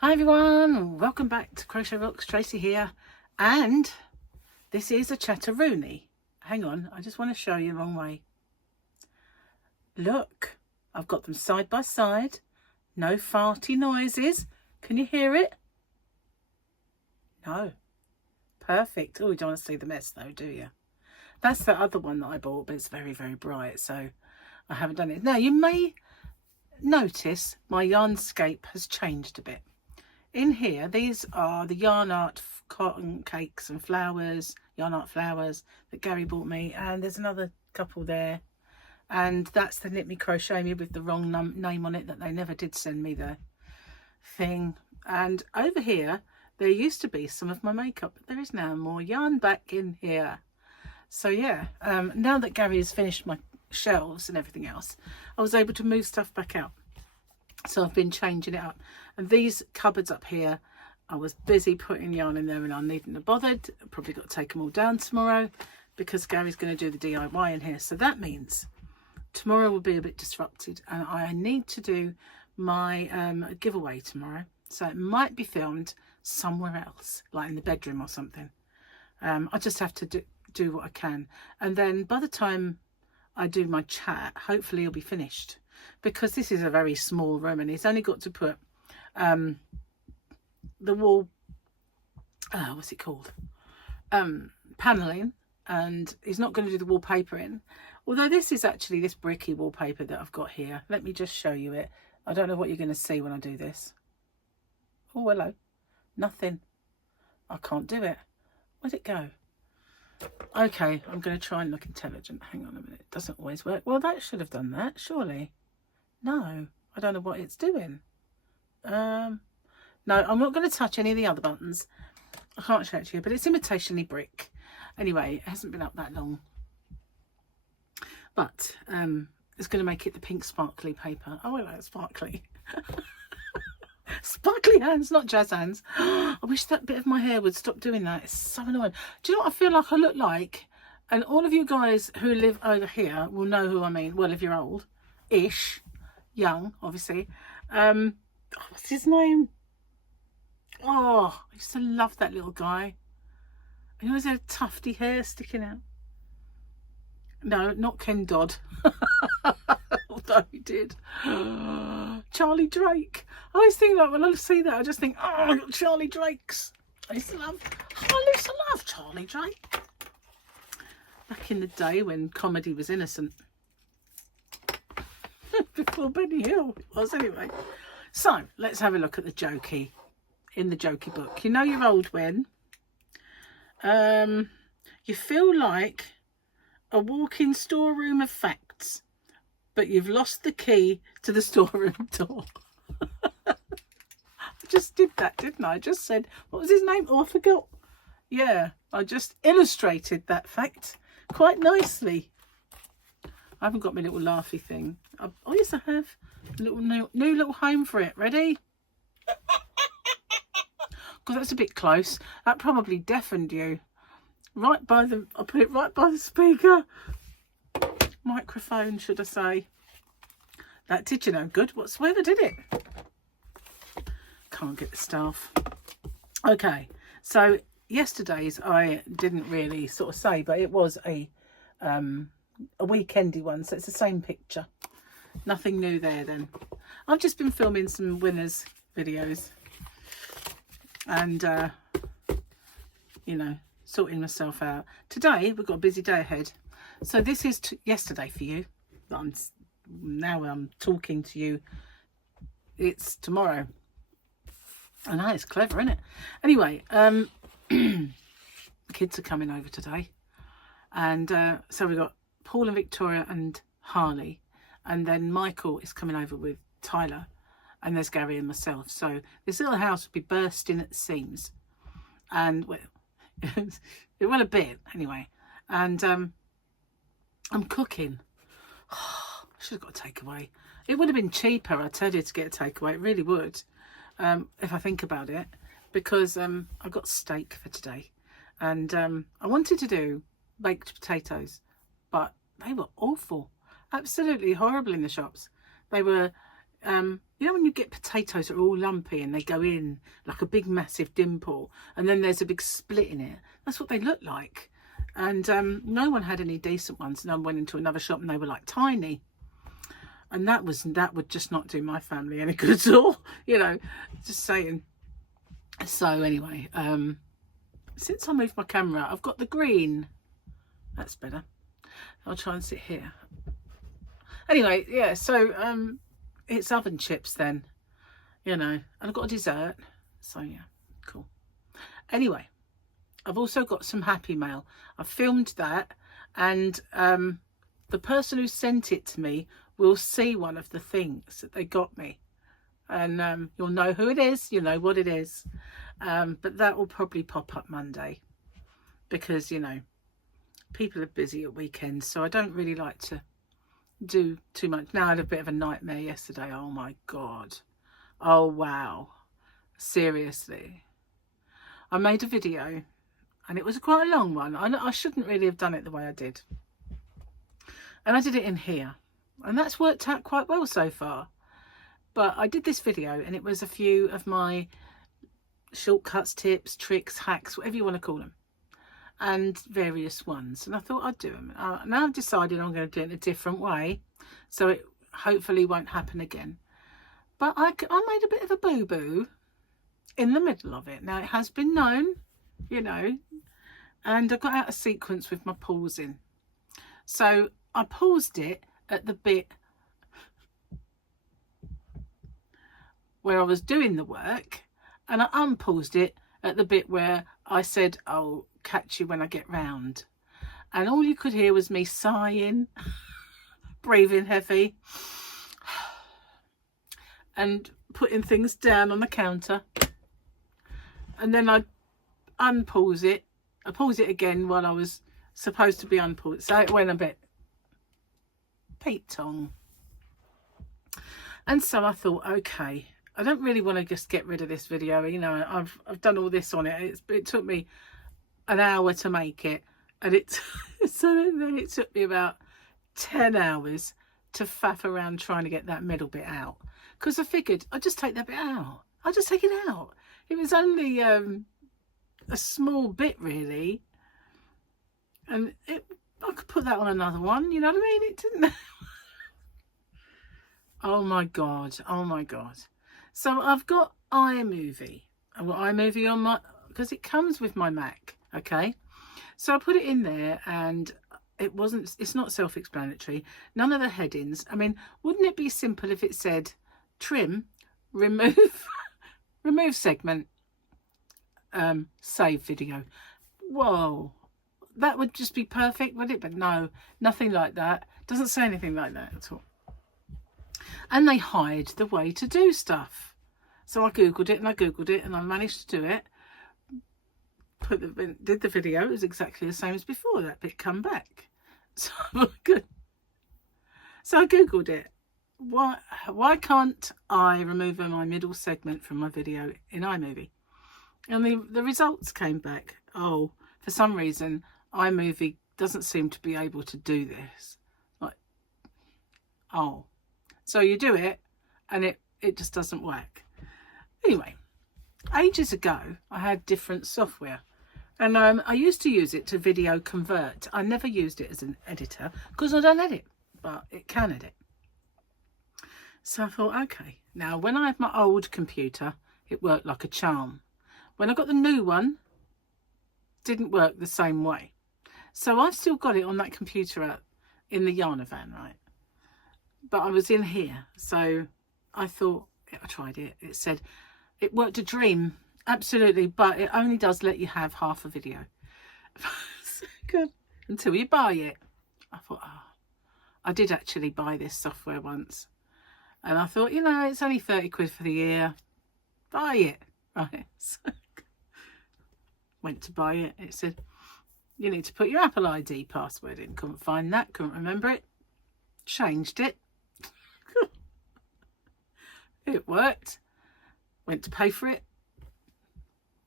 Hi everyone, welcome back to Crochet Rocks. Tracy here, and this is a chatteroony. Hang on, I just want to show you the wrong way. Look, I've got them side by side, no farty noises. Can you hear it? No. Perfect. Oh, you don't want to see the mess though, do you? That's the other one that I bought, but it's very, very bright, so I haven't done it. Now, you may notice my yarnscape has changed a bit. In here, these are the yarn art cotton cakes and flowers, yarn art flowers that Gary bought me, and there's another couple there, and that's the Knit Me Crochet Me with the wrong name on it that they never did send me the thing. And over here there used to be some of my makeup, but there is now more yarn back in here. So yeah, now that Gary has finished my shelves and everything else, I was able to move stuff back out. So I've been changing it up, and these cupboards up here, I was busy putting yarn in there and I needn't have bothered. I've probably got to take them all down tomorrow because Gary's going to do the DIY in here. So that means tomorrow will be a bit disrupted, and I need to do my giveaway tomorrow. So it might be filmed somewhere else, like in the bedroom or something. I just have to do what I can, and then by the time I do my chat, hopefully it'll be finished, because this is a very small room and he's only got to put the wall, what's it called, paneling, and he's not going to do the wallpaper in, although this is actually this bricky wallpaper that I've got here. Let me just show you it. I don't know what you're going to see when I do this. Oh, hello. Nothing. I can't do it. Where'd it go? Okay, I'm going to try and look intelligent. Hang on a minute. It doesn't always work. Well, that should have done that, surely. No, I don't know what it's doing. No, I'm not going to touch any of the other buttons. I can't show it to you, but it's imitation-y brick. Anyway, it hasn't been up that long. But it's going to make it the pink sparkly paper. Oh, I like sparkly. Sparkly hands, not jazz hands. I wish that bit of my hair would stop doing that. It's so annoying. Do you know what I feel like I look like? And all of you guys who live over here will know who I mean. Well, if you're old-ish, young, obviously. What's his name? Oh, I used to love that little guy. He always had tufty hair sticking out. No, not Ken Dodd. Although he did. Charlie Drake. I always think, like, when I see that, I just think, oh, I got Charlie Drakes. I used to love Charlie Drake. Back in the day when comedy was innocent. Before Benny Hill it was, anyway. So, let's have a look at the jokey. In the jokey book. You know you're old when you feel like a walk-in storeroom of facts, but you've lost the key to the storeroom door. I just did that, didn't I? I just said, what was his name? Oh, I forgot. Yeah, I just illustrated that fact quite nicely. I haven't got my little laughy thing. I used to have a little new little home for it. Ready? God, that's a bit close. That probably deafened you. Right by the, I put it right by the speaker. Microphone, should I say. That did you no good whatsoever, did it? Can't get the staff. Okay, so yesterday's I didn't really sort of say, but it was a weekendy one, so it's the same picture. Nothing new there then. I've just been filming some winners videos and you know, sorting myself out. Today we've got a busy day ahead, so this is yesterday for you. Now I'm talking to you, it's tomorrow. I know, it's clever, isn't it? Anyway, the kids are coming over today, and so we've got Paul and Victoria and Harley, and then Michael is coming over with Tyler, and there's Gary and myself. So this little house will be bursting at the seams, and well, it will a bit anyway. And I'm cooking. I should have got a takeaway. It would have been cheaper, I tell you, to get a takeaway. It really would, if I think about it, because I got steak for today, and I wanted to do baked potatoes, but they were awful, absolutely horrible in the shops. They were you know when you get potatoes that are all lumpy and they go in like a big massive dimple and then there's a big split in it? That's what they look like. And no one had any decent ones. And I went into another shop and they were like tiny. And that would just not do my family any good at all, you know, just saying. So anyway, since I moved my camera, I've got the green. That's better. I'll try and sit here. Anyway, yeah, so it's oven chips then, you know, and I've got a dessert. So yeah, cool. Anyway, I've also got some Happy Mail. I filmed that, and the person who sent it to me will see one of the things that they got me, and you'll know who it is, you know what it is, but that will probably pop up Monday, because you know people are busy at weekends, so I don't really like to do too much. Now I had a bit of a nightmare yesterday. Oh my god, oh wow, seriously, I made a video and it was quite a long one. I shouldn't really have done it the way I did, and I did it in here, and that's worked out quite well so far. But I did this video and it was a few of my shortcuts, tips, tricks, hacks, whatever you want to call them, and various ones, and I thought I'd do them. Now I've decided I'm going to do it in a different way, so it hopefully won't happen again. But I made a bit of a boo-boo in the middle of it. Now it has been known, you know, and I got out of sequence with my pausing. So I paused it at the bit where I was doing the work, and I unpaused it at the bit where I said, I'll catch you when I get round. And all you could hear was me sighing, breathing heavy, and putting things down on the counter. And then I unpause it. I pause it again while I was supposed to be unpaused. So it went a bit Pete-tong. And so I thought, okay, I don't really want to just get rid of this video. You know, I've done all this on it. It took me an hour to make it, and so then it took me about 10 hours to faff around trying to get that middle bit out, because I figured I'd just take that bit out. I'll just take it out. It was only a small bit really, and I could put that on another one, you know what I mean? It didn't. Oh my god, oh my god. So I've got iMovie. I've got iMovie on my, because it comes with my Mac, okay? So I put it in there, and it's not self-explanatory. None of the headings. I mean, wouldn't it be simple if it said trim, remove, remove segment, save video? Whoa, that would just be perfect, would it? But no, nothing like that. Doesn't say anything like that at all. And they hide the way to do stuff. So I googled it, and I managed to do it. Did the video. It was exactly the same as before. That bit come back. So good. So I googled it. Why can't I remove my middle segment from my video in iMovie? And the results came back. Oh, for some reason iMovie doesn't seem to be able to do this. Like, oh. So you do it, and it just doesn't work. Anyway, ages ago, I had different software. And I used to use it to video convert. I never used it as an editor, because I don't edit, but it can edit. So I thought, okay. Now, when I had my old computer, it worked like a charm. When I got the new one, it didn't work the same way. So I've still got it on that computer out in the Yarn van, right? But I was in here, so I thought, I tried it. It said it worked a dream, absolutely, but it only does let you have half a video. So good. Until you buy it. I thought, oh, I did actually buy this software once, and I thought, you know, it's only 30 quid for the year. Buy it, right? So went to buy it. It said you need to put your Apple ID password in. Couldn't find that. Couldn't remember it. Changed it. It worked. Went to pay for it.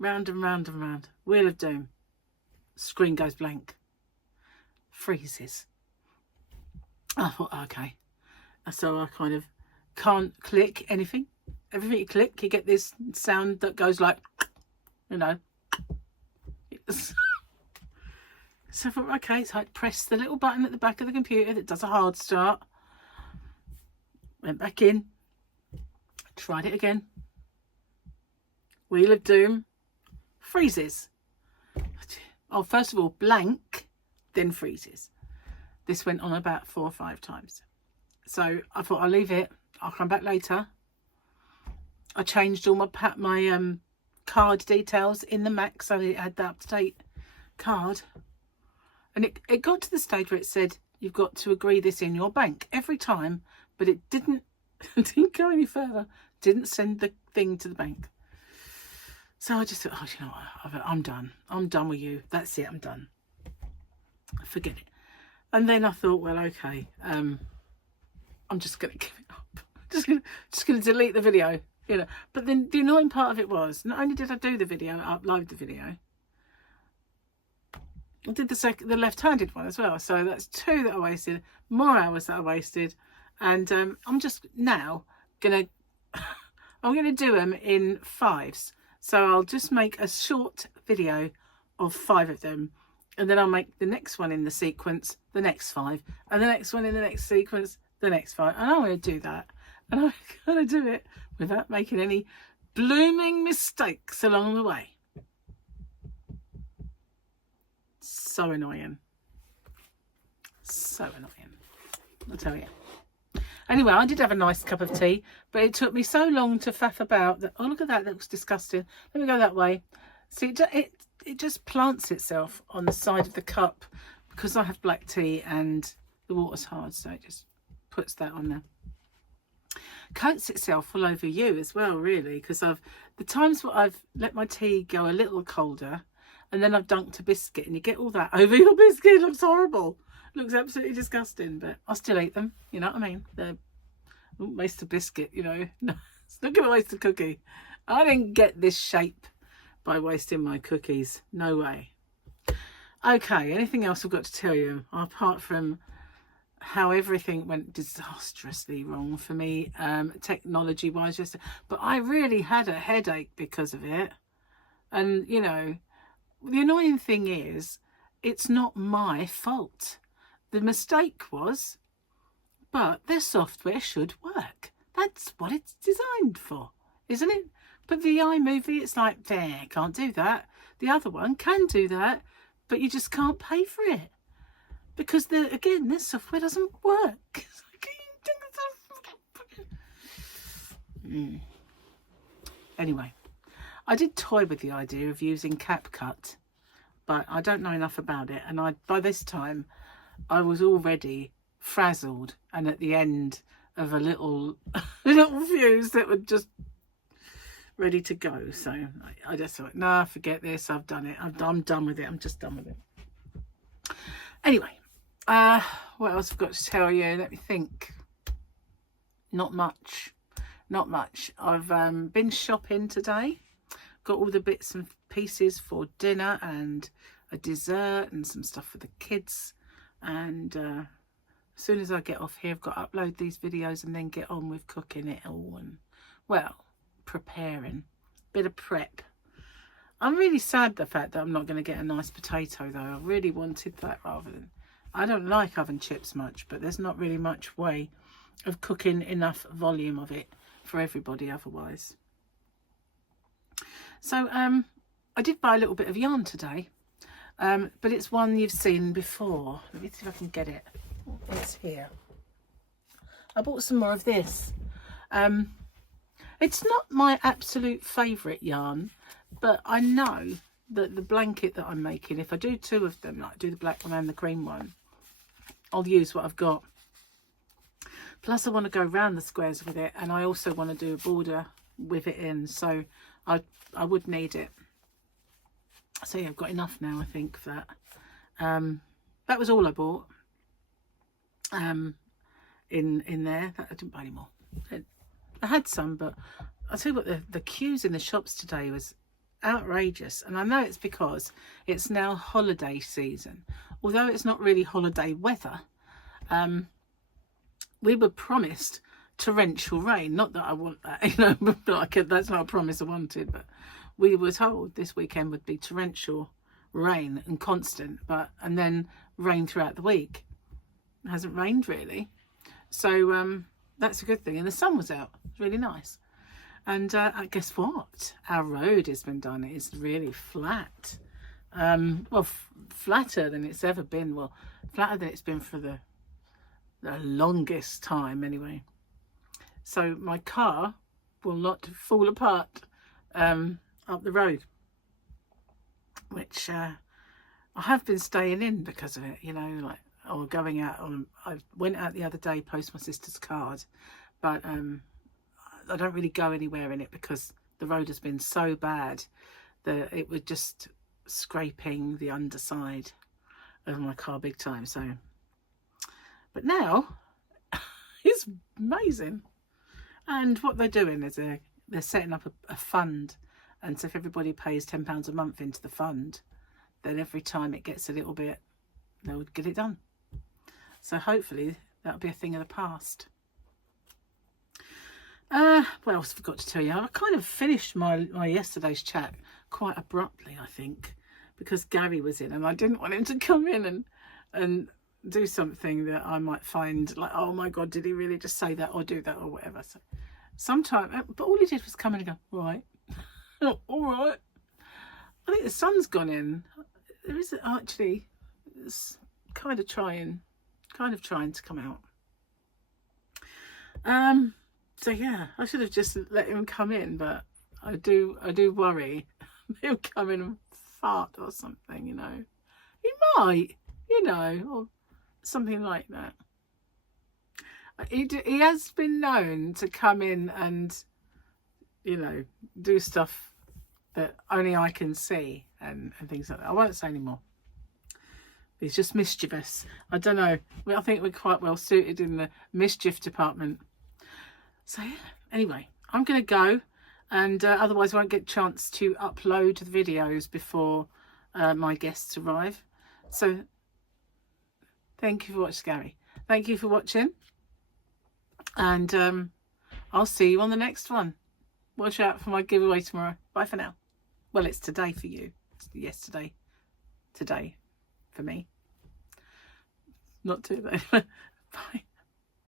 Round and round and round. Wheel of Doom. Screen goes blank. Freezes. I thought, okay. So I kind of can't click anything. Everything you click, you get this sound that goes like, you know. So I thought, okay, so I press the little button at the back of the computer that does a hard start. Went back in, tried it again. Wheel of Doom, freezes. Oh, first of all, blank, then freezes. This went on about 4 or 5 times. So I thought I'll leave it. I'll come back later. I changed all my card details in the Mac so it had the up-to-date card. And it got to the stage where it said, you've got to agree this in your bank every time, but it didn't go any further. Didn't send the thing to the bank. So I just thought, oh, you know what, I'm done. I'm done with you. That's it, I'm done. Forget it. And then I thought, well, okay, I'm just going to give it up. Just going to delete the video, you know. But then the annoying part of it was, not only did I do the video, upload the video, I did the left-handed one as well. So that's 2 that I wasted, more hours that I wasted. And I'm just now going to do them in 5s. So I'll just make a short video of 5 of them. And then I'll make the next one in the sequence, the next 5. And the next one in the next sequence, the next 5. And I'm going to do that. And I'm going to do it without making any blooming mistakes along the way. So annoying. So annoying. I'll tell you. Anyway, I did have a nice cup of tea, but it took me so long to faff about that. Oh, look at that. That looks disgusting. Let me go that way. See, it just plants itself on the side of the cup because I have black tea and the water's hard, so it just puts that on there. Coats itself all over you as well, really, because the times where I've let my tea go a little colder and then I've dunked a biscuit and you get all that over your biscuit. It looks horrible. It looks absolutely disgusting, but I still eat them. You know what I mean? They're waste of biscuit, you know. No, it's not going to waste a cookie. I didn't get this shape by wasting my cookies. No way. Okay, anything else I've got to tell you apart from how everything went disastrously wrong for me technology wise yesterday? But I really had a headache because of it. And you know, the annoying thing is it's not my fault. The mistake was, but their software should work. That's what it's designed for, isn't it? But the iMovie, it's like, there, can't do that. The other one can do that, but you just can't pay for it. Because, again, this software doesn't work. Anyway, I did toy with the idea of using CapCut, but I don't know enough about it. And by this time, I was already frazzled and at the end of a little fuse that would just ready to go. So I just thought, nah, forget this. I've done it. I'm done with it. I'm just done with it. Anyway, what else I've got to tell you? Let me think. Not much. I've been shopping today. Got all the bits and pieces for dinner and a dessert and some stuff for the kids. And as soon as I get off here, I've got to upload these videos and then get on with cooking it all and, well, preparing. Bit of prep. I'm really sad the fact that I'm not going to get a nice potato though. I really wanted that rather than... I don't like oven chips much, but there's not really much way of cooking enough volume of it for everybody otherwise. So I did buy a little bit of yarn today. But it's one you've seen before. Let me see if I can get it. It's here. I bought some more of this. It's not my absolute favourite yarn, but I know that the blanket that I'm making, if I do 2 of them, like I do the black one and the cream one, I'll use what I've got. Plus I want to go round the squares with it, and I also want to do a border with it in, so I would need it. So yeah, I've got enough now, I think, for that. That was all I bought in there. I didn't buy any more. I had some, but I'll tell you what, the queues in the shops today was outrageous. And I know it's because it's now holiday season. Although it's not really holiday weather, we were promised torrential rain. Not that I want that, you know, like that's not a promise I wanted, but we were told this weekend would be torrential rain and constant, and then rain throughout the week. It hasn't rained really, so that's a good thing. And the sun was out. It's really nice. And guess what? Our road has been done. It is really flat. Well, flatter than it's ever been. Well, flatter than it's been for the longest time anyway. So my car will not fall apart up the road, which I have been staying in because of it, you know, like, or going out on. I went out the other day, post my sister's card, but I don't really go anywhere in it because the road has been so bad that it was just scraping the underside of my car big time. So, but now it's amazing. And what they're doing is they're setting up a fund, and so if everybody pays £10 a month into the fund, then every time it gets a little bit, they'll get it done. So hopefully that'll be a thing of the past. What else I forgot to tell you? I kind of finished my yesterday's chat quite abruptly, I think, because Gary was in and I didn't want him to come in and do something that I might find like, oh my God, did he really just say that or do that or whatever? So sometimes, but all he did was come in and go, right, all right. I think the sun's gone in. There is actually, it's kind of trying to come out. So yeah, I should have just let him come in, but I do worry he'll come in and fart or something, you know. He might, you know, or something like that. He has been known to come in and, you know, do stuff that only I can see and things like that. I won't say any more. He's just mischievous. I don't know. I think we're quite well suited in the mischief department. So yeah, anyway, I'm going to go, and otherwise I won't get a chance to upload the videos before my guests arrive. So thank you for watching, Gary. Thank you for watching, and I'll see you on the next one. Watch out for my giveaway tomorrow. Bye for now. Well, it's today for you. It's yesterday. Today for me. Not today. Bye.